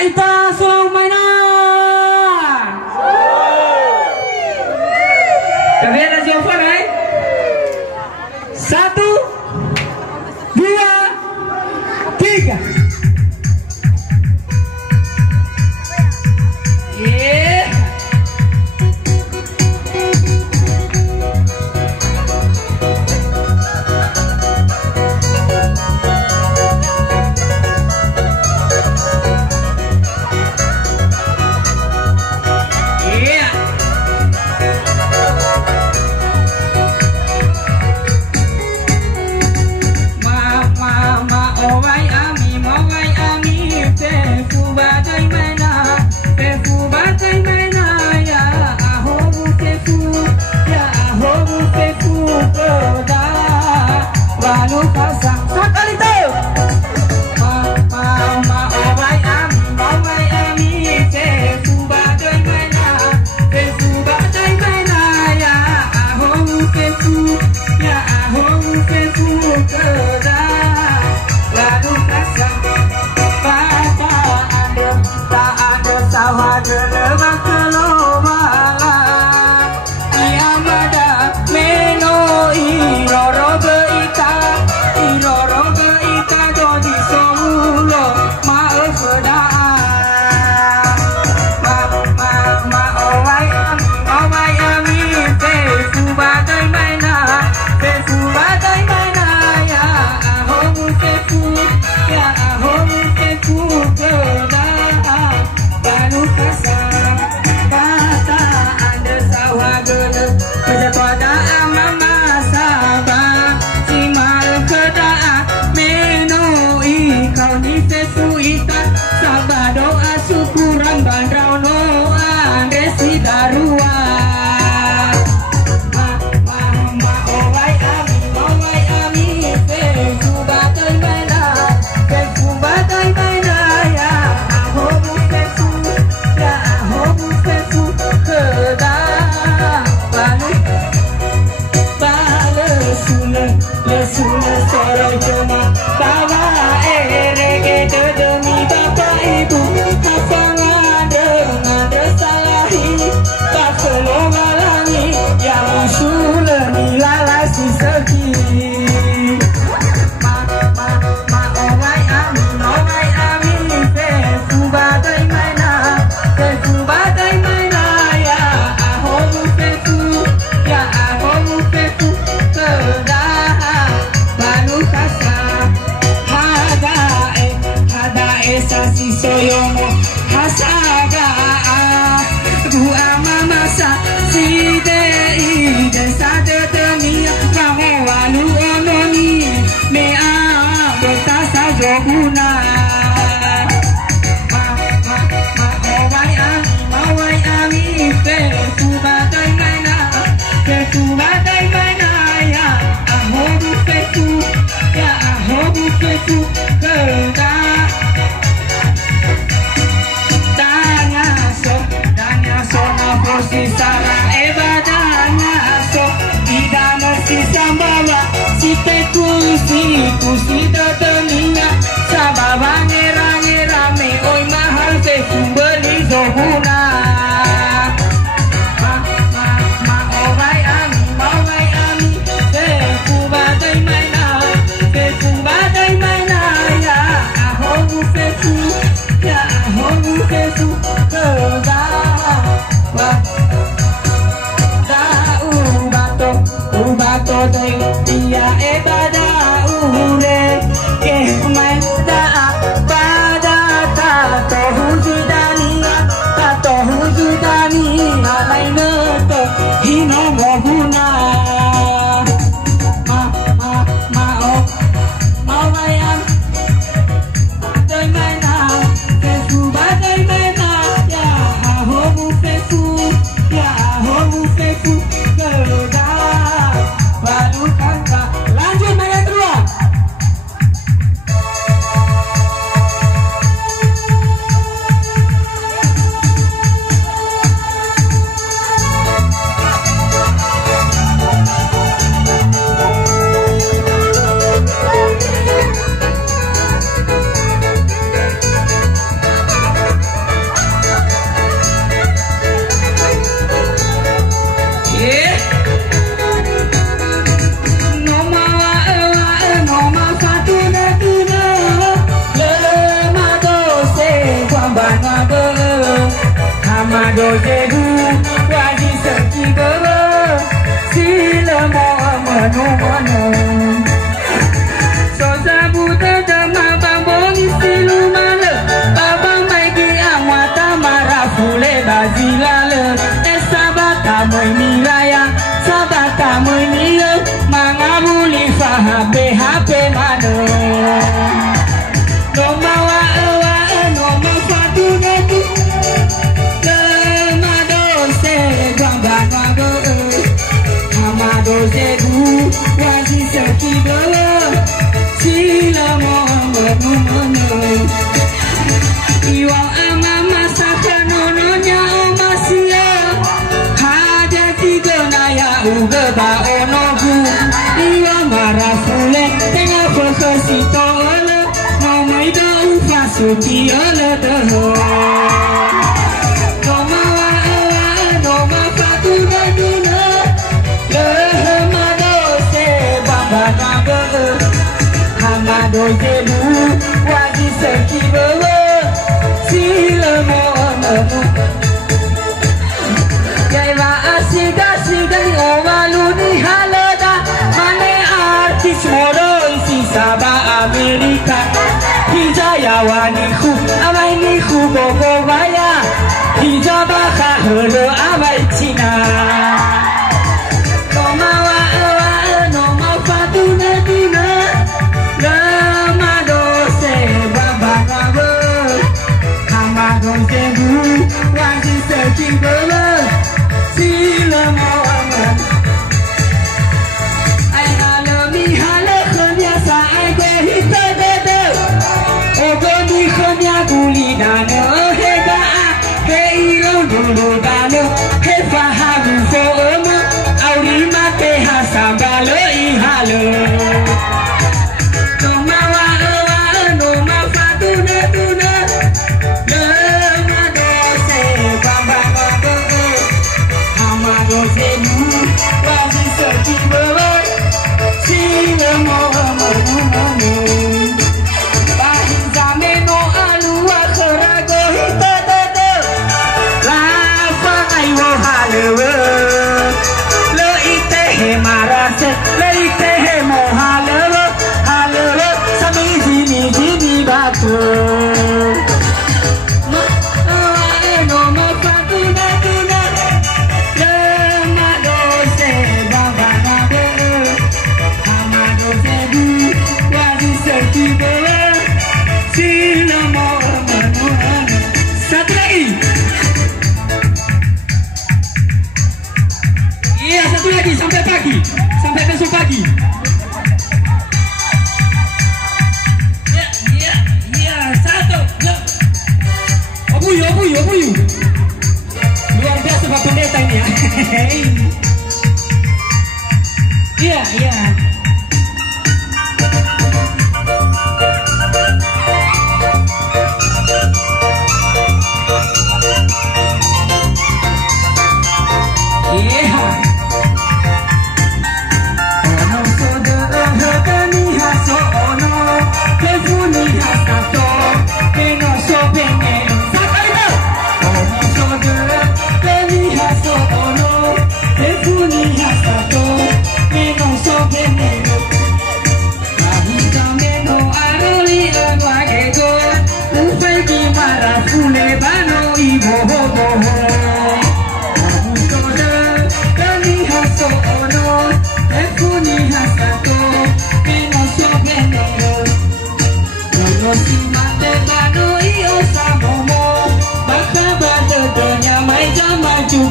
Ita Sulaimana. Kalian ada jawaban, eh? 1, 2, 3. Tanya so suci ala dah. Noma wa noma fatuna duna lehmado se bamba naga hamado jebu wadi sekibawa sila mo'amanu jaiwa asida sidani omaluni halada mane artis moro isi saba Amerika hijaya waniku amai niku bobo baya hijaba kahelo amai Cina noma wa noma fatuna dina ramado se baba ngabo hamado jebu wadi sekibawa sila mo'aman ai halami hale khanya sa ai kwe hita dede ogoni khanya guli dano he ga he ilo dulu dano he fahamu fo omo auri mate hasabalo ihalo noma wa noma fatuna tuna lemado se bamba ngabo hamado jebu wadi sekibawa sila mo'amanu bahin zameno alua kharago hita dede lafa aiwo halewe lo ite he marase lo ite he mo halewe halewe sami jini batu no mo fatuna tuna lemado se baba nabe hamado jebu wadi sekibawa sila mo'amanu. Satu lagi. Iya, satu lagi sampai pagi, sampai besok pagi. Ya, satu. Ya. Obuyu. Luar biasa Pak Pendeta ini ya. Iya.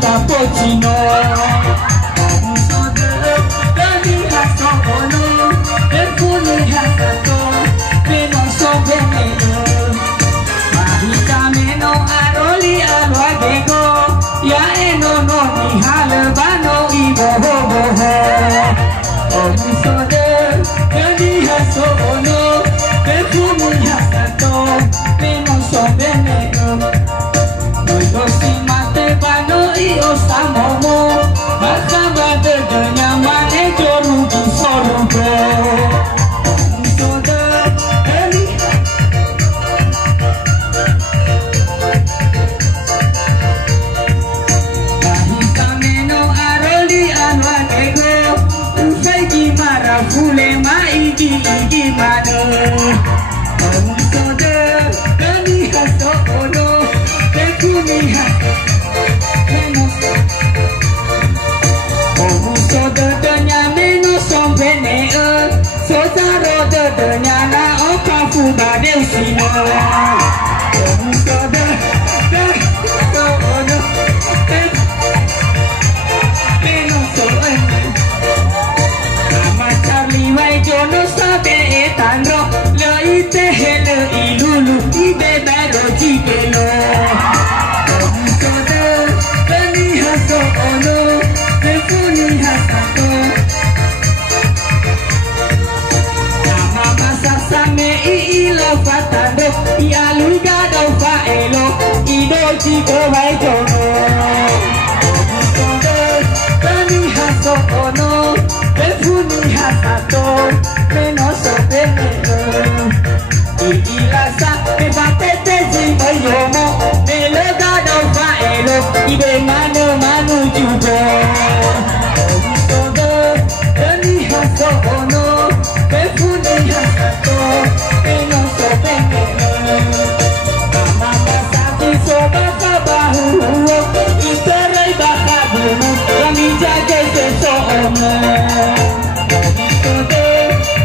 Cappuccino Dani haso ono Efuni hasato Meno so veneno Mahita meno aroli alwagego Ya eno no ni halebano ibo boho Omusode Dani haso ono Efuni hasato Meno so veneno Noyo si mate bano osamomo bakaba dedenya mane jorugi sorugo soda eli bahitame no aroli anwatego usaigi mara fule maigi mano soda eli haso ono tekuni haso Dedenya meno sombene Sotaro dedenya na okafu badeu sino Meno sombene Nama Charlie wai jono sabe etandro Lo ite hele ilulu Ibe bero jikelo Deni haso ono Tefuni hasato Nama masa same ilo fatando aluga đâu phải lo y đôi chỉ có vài chỗ nó Kani haso ono Efuni hasato Meno so bene Ilasa me batete zi mayomo Me lo da đâu phải lo Ibe manu jugo Kani haso ono Efuni hasato Meno so bene Mama sabi so baka bahu Iterai baka bunu Kami jaga seseorang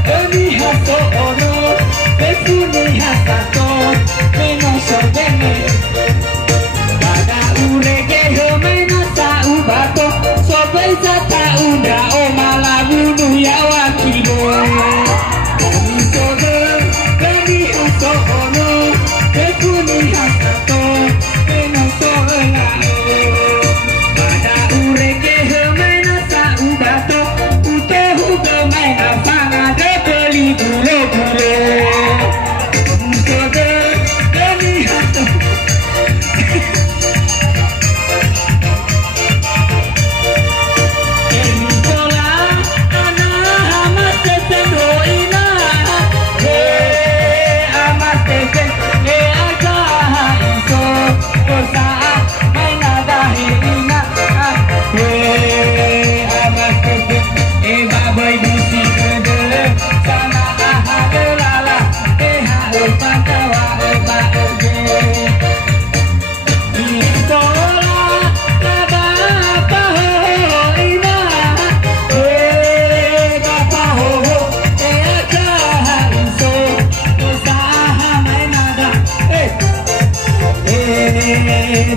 Kami haso ono Efuni hasato Meno so bene Pada urege homena sa ubato Sobai zata unda o malabunu ya wakibo Kami haso ono Efuni hasato Meno so bene Pada urege homena sa ubato Ute hugo maina fanga de beli bule Kami haso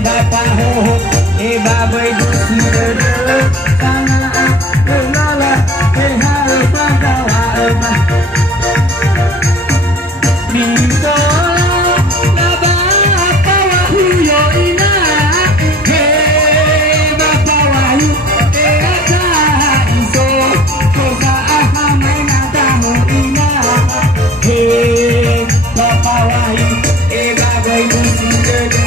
Bapak ho babai dusi dede sana lala har pagawa ma mintola laba pawahu yo ina he bapak wayu aka iso kosa ahmai natamu ina he bapak wayu babai dusi dede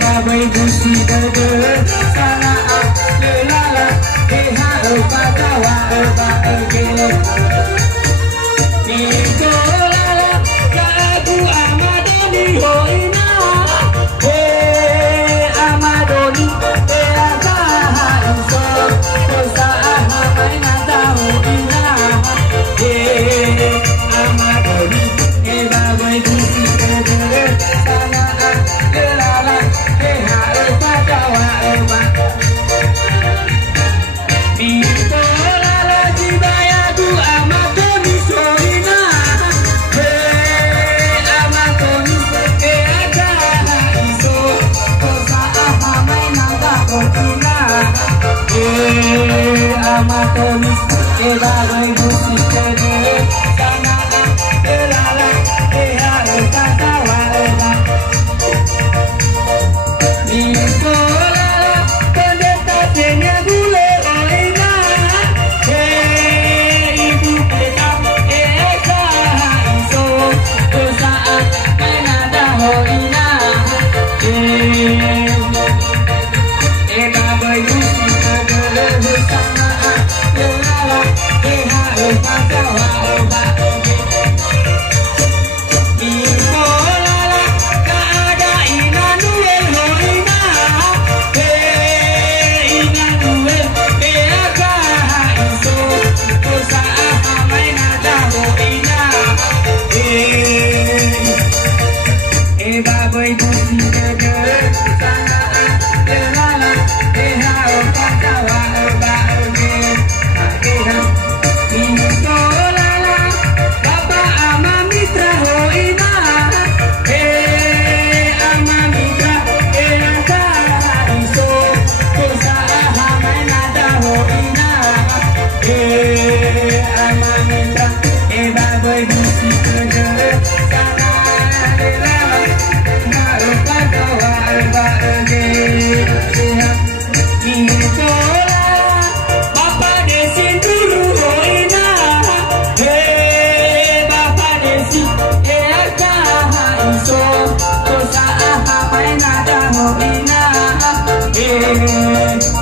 babai dusi dede sana lala ha pagawa ba agele Niko lala kabu amadoni hoina he amadoni he akaha iso kosa ahmaina tahu ina he amadoni he babai dusi dede sana lala Bitola la jibaya du amatoni soina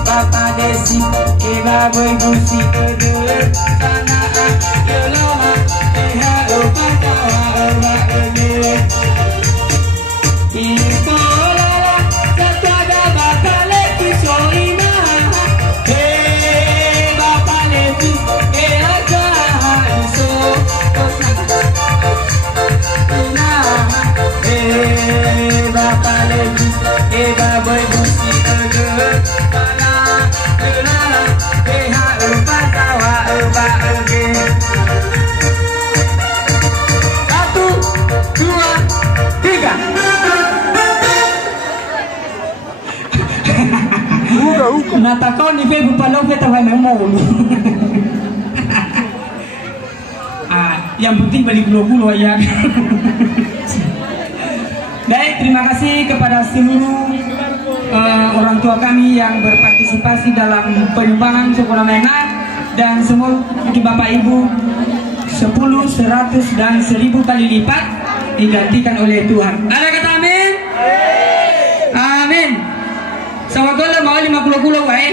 Bapak Desi, Bapak Ibu si kedua sana lama lupa tawa Ibu lala satu ada bapak lagi soina bapak lagi aja so bapak lagi bapak ibu si kedua lupa tawa satu dua tiga Natakau ni fe bupalo fe tawa namo yang penting balik gulo-gulo ya. Baik, terima kasih kepada seluruh orang tua kami yang berpartisipasi dalam penyumbangan sekolah menengah dan semua Bapak Ibu 10, 100 dan 1000 kali lipat digantikan oleh Tuhan. Ada kata amin? Amin. Sama gola mau 50 wae.